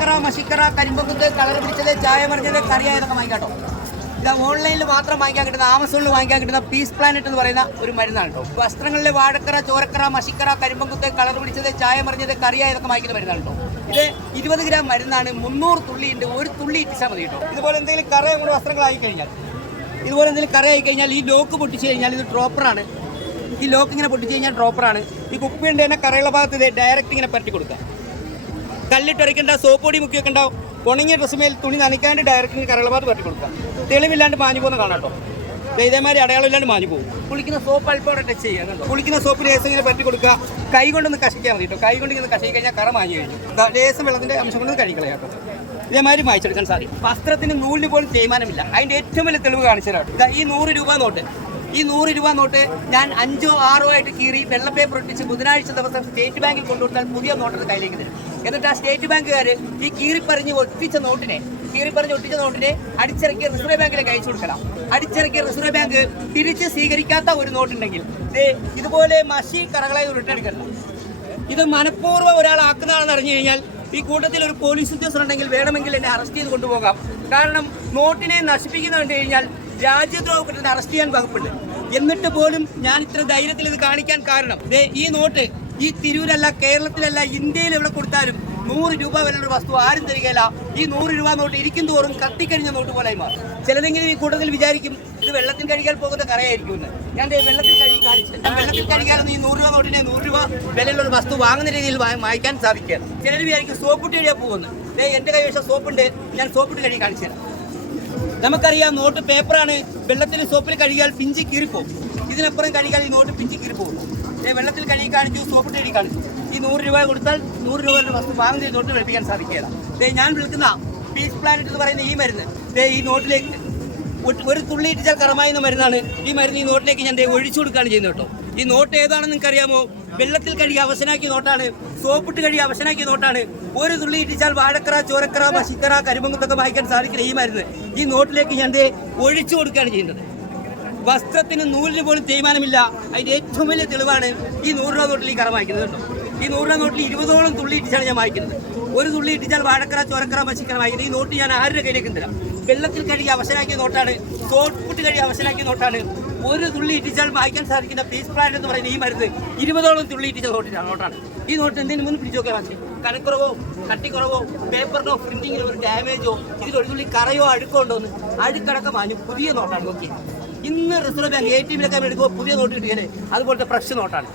ചോരക്കറ, മഷിക്കറ, കരിമ്പക്കുത്ത്, colour പിടിച്ചത്, ചായ മറിഞ്ഞത്, കറിയായതൊക്കെ വാങ്ങിക്കാട്ടോ. ഇത് ഓൺലൈനിൽ മാത്രം വാങ്ങിക്കാൻ കിട്ടുന്ന, ആമസോണിൽ വാങ്ങിക്കാൻ കിട്ടുന്ന പീസ് പ്ലാനറ്റ് എന്ന് പറയുന്ന ഒരു മരുന്നാണ് കേട്ടോ. വസ്ത്രങ്ങളിലെ വാഴക്കറ, ചോരക്കറ, മഷിക്കറ, കരിമ്പക്കുത്ത്, കളർ പിടിച്ചത്, ചായ മറിഞ്ഞത്, കറിയായതൊക്കെ വാങ്ങിക്കുന്ന മരുന്നാണ് കേട്ടോ. ഇത് 20 ഗ്രാം മരുന്നാണ്. 300 തുള്ളിയുണ്ട്. ഒരു തുള്ളി ഇട്ടിച്ചാൽ മതി കേട്ടോ. ഇതുപോലെ എന്തെങ്കിലും കറ നമ്മുടെ വസ്ത്രങ്ങളായി കഴിഞ്ഞാൽ, ഇതുപോലെ എന്തെങ്കിലും കറയായി കഴിഞ്ഞാൽ ഈ ലോക്ക് പൊട്ടിച്ച് കഴിഞ്ഞാൽ ഇത് ഡ്രോപ്പറാണ്. ഈ ലോക്ക് ഇങ്ങനെ പൊട്ടിച്ച് കഴിഞ്ഞാൽ ഡ്രോപ്പറാണ്. ഈ കുപ്പിയുണ്ട് തന്നെ കറയുള്ള ഭാഗത്ത് ഇത് ഡയറക്റ്റ് ഇങ്ങനെ പരട്ടി കൊടുക്കുക. കല്ലിട്ടൊരയ്ക്കേണ്ട, സോപ്പ് പൊടി മുക്കി വെക്കണ്ടാവും. ഉണങ്ങിയ ഡ്രസ്സ് മേൽ തുണി നനയ്ക്കാണ്ട് ഡയറക്റ്റ് കറയുള്ള ഭാഗത്ത് പരട്ടി കൊടുക്കുക. തെളിവില്ലാണ്ട് മാഞ്ഞു പോകുന്ന കാണാം കേട്ടോ. ഇതേമാതിരി അടയാളം ഇല്ലാണ്ട് മാഞ്ഞു പോകും. കുളിക്കുന്ന സോപ്പ് അല്പോടെ ടച്ച് ചെയ്യുക കേട്ടോ. കുളിക്കുന്ന സോപ്പ് ലേസം ഇങ്ങനെ പരട്ടി കൊടുക്കുക. കൈ കൊണ്ടൊന്ന് കഷിക്കാൻ മതി കേട്ടോ. കൈ കൊണ്ട് ഇങ്ങനെ കഷി കഴിഞ്ഞാൽ കറ മാഞ്ഞു കഴിഞ്ഞു. ലേസം വെള്ളത്തിൻ്റെ അംശം കൊണ്ട് കഴിക്കളയാ കേട്ടോ. ഇതേമാതിരി മായ്ച്ചെടുക്കാൻ സാധിക്കും. വസ്ത്രത്തിന് നൂലിന് പോലും തേയ്മാനമില്ല. അതിൻ്റെ ഏറ്റവും വലിയ തെളിവ് കാണിച്ചു തരാം. ഈ 100 രൂപ നോട്ട്, ഈ 100 രൂപ നോട്ട് ഞാൻ 5ഓ 6ഓ ആയിട്ട് കീറി വെള്ള പേപ്പർ ഒട്ടിച്ച് ബുധനാഴ്ച ദിവസം സ്റ്റേറ്റ് ബാങ്കിൽ കൊണ്ടുകൊടുത്താൽ പുതിയ നോട്ട് കയ്യിലേക്ക് തരും. എന്നിട്ട് ആ സ്റ്റേറ്റ് ബാങ്കുകാർ ഈ കീറിപ്പറിഞ്ഞ് ഒട്ടിച്ച നോട്ടിനെ അടിച്ചിറക്കിയ റിസർവ് ബാങ്കിലേക്ക് അയച്ചു കൊടുക്കണം. അടിച്ചിറക്കിയ റിസർവ് ബാങ്ക് തിരിച്ച് സ്വീകരിക്കാത്ത ഒരു നോട്ടുണ്ടെങ്കിൽ ഇതുപോലെ മഷി കറകളായി റിട്ടെടുക്കണം. ഇത് മനഃപൂർവ്വം ഒരാളാക്കുന്നതാണെന്ന് അറിഞ്ഞു കഴിഞ്ഞാൽ ഈ കൂട്ടത്തിൽ ഒരു പോലീസ് ഉദ്യോഗസ്ഥർ ഉണ്ടെങ്കിൽ വേണമെങ്കിൽ എന്നെ അറസ്റ്റ് ചെയ്ത് കൊണ്ടുപോകാം. കാരണം നോട്ടിനെ നശിപ്പിക്കുന്ന കണ്ടു കഴിഞ്ഞാൽ രാജ്യദ്രോഹ കുറ്റത്തിന് അറസ്റ്റ് ചെയ്യാൻ വകുപ്പുണ്ട്. എന്നിട്ട് പോലും ഞാൻ ഇത്ര ധൈര്യത്തിൽ ഇത് കാണിക്കാൻ കാരണം ഈ നോട്ട് ഈ തിരൂരല്ല, കേരളത്തിലല്ല, ഇന്ത്യയിൽ എവിടെ കൊടുത്താലും 100 രൂപ വിലയുള്ള വസ്തു ആരും തരികയില്ല. ഈ 100 രൂപ നോട്ട് ഇരിക്കും തോറും കത്തിക്കഴിഞ്ഞ നോട്ട് പോലെ മാറും. ചിലതെങ്കിലും ഈ കൂട്ടത്തിൽ വിചാരിക്കും ഇത് വെള്ളത്തിൽ കഴുകിയാൽ പോകുന്ന കറയായിരിക്കും. ഞാൻ വെള്ളത്തിൽ കഴുകി കാണിച്ചു. വെള്ളത്തിൽ കഴുകിയാലൊന്നും ഈ 100 രൂപ നോട്ടിനെ 100 രൂപ വിലയുള്ള ഒരു വസ്തു വാങ്ങുന്ന രീതിയിൽ വാങ്ങിക്കാൻ സാധിക്കുകയാണ്. ചിലർ വിചാരിക്കും സോപ്പിട്ട് കഴിയാൻ പോകുന്നു. എൻ്റെ കൈവശം സോപ്പുണ്ട്, ഞാൻ സോപ്പിട്ട് കഴുകി കാണിച്ചു തരാം. നമുക്കറിയാം നോട്ട് പേപ്പറാണ്. വെള്ളത്തിൽ സോപ്പിൽ കഴുകിയാൽ പിഞ്ചി കീറിപ്പോകും. ഇതിനപ്പുറം കഴുകിയാൽ ഈ നോട്ട് പിഞ്ചി കീറിപ്പോകും. വെള്ളത്തിൽ കഴുകി കാണിച്ചു, സോപ്പിട്ട് കഴുകി കാണിച്ചു. ഈ 100 രൂപ കൊടുത്താൽ 100 രൂപയുടെ വസ്തു വാങ്ങുന്ന നോട്ട് വെളുപ്പിക്കാൻ സാധിക്കുകയില്ല. ഞാൻ വിളിക്കുന്ന പീസ് പ്ലാനറ്റ് എന്ന് പറയുന്ന ഈ മരുന്ന് ഈ നോട്ടിലേക്ക് ഒരു തുള്ളി ഇട്ടിച്ചാൽ കറമായുന്ന മരുന്നാണ്. ഈ മരുന്ന് ഈ നോട്ടിലേക്ക് ഞാൻ ഒഴിച്ചു കൊടുക്കുകയാണ് ചെയ്യുന്നത് കേട്ടോ. ഈ നോട്ട് ഏതാണെന്ന് നിങ്ങൾക്ക് അറിയാമോ? വെള്ളത്തിൽ കഴുകി അവശനാക്കിയ നോട്ടാണ്. സോപ്പിട്ട് കഴുകി അവശനാക്കിയ നോട്ടാണ്. ഒരു തുള്ളി ഇട്ടിച്ചാൽ വാഴക്കറ, ചോരക്കറ, മഷിക്കറ, കരിമ്പങ്കുത്തൊക്കെ വായിക്കാൻ സാധിക്കുന്ന ഈ മരുന്ന് ഈ നോട്ടിലേക്ക് ഞാൻ ഒഴിച്ചു കൊടുക്കുകയാണ് ചെയ്യുന്നത്. വസ്ത്രത്തിന് നൂലിന് പോലും തേയ്മാനമില്ല. അതിൻ്റെ ഏറ്റവും വലിയ തെളിവാണ് ഈ 100 രൂപ നോട്ടിൽ ഈ കറ വായിക്കുന്നത് കേട്ടോ. ഈ 100 രൂപ നോട്ടിൽ 20ഓളം തുള്ളി ഇട്ടിച്ചാണ് ഞാൻ വായിക്കുന്നത്. ഒരു തുള്ളി ഇട്ടിച്ചാൽ വാഴക്കറ, ചോരക്കറ, മഷിക്കറ വായിക്കുന്നത്. ഈ നോട്ട് ഞാൻ ആരുടെ കയ്യിലേക്ക് തരാം. വെള്ളത്തിൽ കഴുകി അവശനാക്കിയ നോട്ടാണ്. സോപ്പിട്ട് കഴുകി അവശനാക്കിയ നോട്ടാണ്. ഒരു തുള്ളി ഇട്ടിച്ചാൽ വായിക്കാൻ സാധിക്കുന്ന പീസ് പ്ലാന്റ് എന്ന് പറയുന്ന ഈ മരുന്ന് 20ഓളം തുള്ളി ഇട്ടിച്ച നോട്ടാണ്. ഈ നോട്ട് എന്തിനു മുന്ന് പിടിച്ചു നോക്കാൻ മതി. കനക്കുറവോ കട്ടിക്കുറവോ പേപ്പറിനോ പ്രിന്റിങ്ങിനോ ഒരു ഡാമേജോ ഇതിലൊരു തുള്ളി കറയോ അഴുക്കോ ഉണ്ടോന്ന് അഴുക്കടക്കം മാഞ്ഞു പുതിയ നോട്ടാണ്. നോക്കി ഇന്ന് റിസർവ് ബാങ്ക് ATM എടുക്കുമ്പോൾ പുതിയ നോട്ട് കിട്ടിയാൽ അതുപോലത്തെ ഫ്രഷ് നോട്ടാണ്.